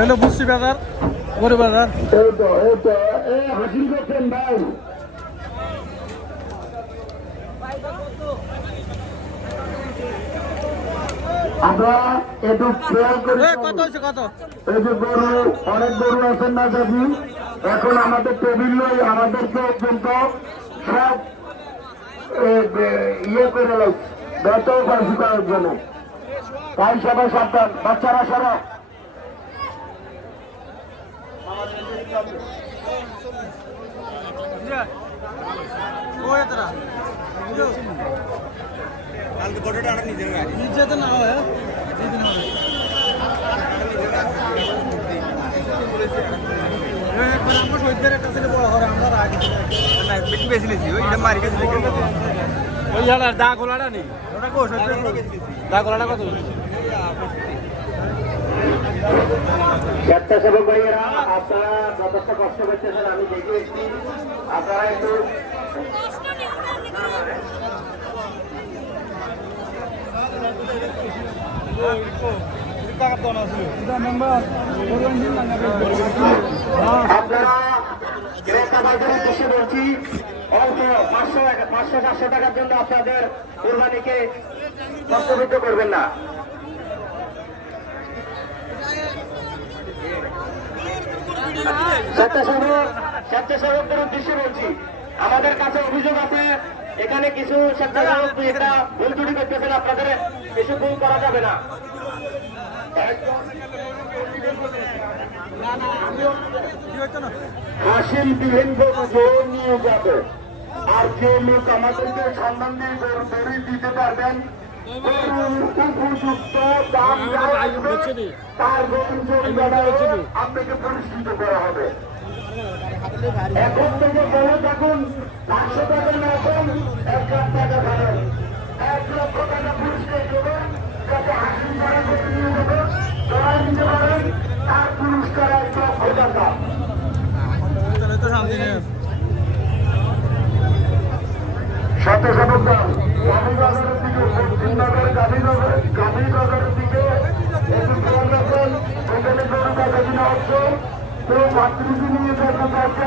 হলো বুসি বাজার, গরু বাজার। হাসিল করছেন ভাই। আমরা একটু খেয়াল করি। কত হয়েছে কত? এই যে গরু, অনেক গরু আছেন না দাদি, এখন আমাদের টেবিল নয়, আমাদেরকে পর্যন্ত সব ইয়ে করে লাগছে, বেতন ফাঁসি করার জন্য। তাই সবাই সাবধান, বাচ্চারা সরা। নিজে তো না হয় আমরা শহীদদের একটা ছেলে বড় হয় আমরা আগে বেশি বেশি নিয়েছি ওইটা মারি গেছে ওই হালার দা খোলাটা নেই ওটা কো দা খোলাটা কত স্বেচ্ছাসেবক ভাইয়েরা আপনারা যথেষ্ট কষ্ট করতেছেন, আমি দেখে এসেছি। আপনারা একটু আপনারা ক্রেতা বাজারের উদ্দেশ্যে বলছি, অল্প 500-700 টাকার জন্য আপনাদের কোরবানিকে কষ্টবিদ্ধ করবেন না। স্বেচ্ছাসেবকদের উদ্দেশ্যে বলছি, আমাদের কাছে অভিযোগ আছে এখানে কিছু স্বেচ্ছাসেবক এটা ভুল ত্রুটি করতেছেন, আপনাদের কিছু ভুল করা যাবে না। হাসিল বিহীন জোর নিয়ে যাবে, আর যে লোক আমাদেরকে সন্ধান দিয়ে দড়ি দিতে পারবেন, উপযুক্ত দাম তার আপনাকে পরিষ্কৃত করা হবে। এখন থেকে বলে থাকুন 500 টাকা না এখন 1 লাখ টাকা পাবেন, 1 লক্ষ টাকা পুরস্কার দেবেন, যাতে হাসিল করা করে নিয়ে যাবে, জড়াই দিতে পারেন, তার পুরস্কার 1 লক্ষ টাকা। স্বেচ্ছাসেবক দল গান্ধীনগরের দিকে, পশ্চিমনগরের গান্ধীনগরের দিকে একটু খেয়াল রাখবেন, ওখানে গরু কাটা কিনা হচ্ছে, কেউ মাতৃ নিয়ে যেতে চাইছে।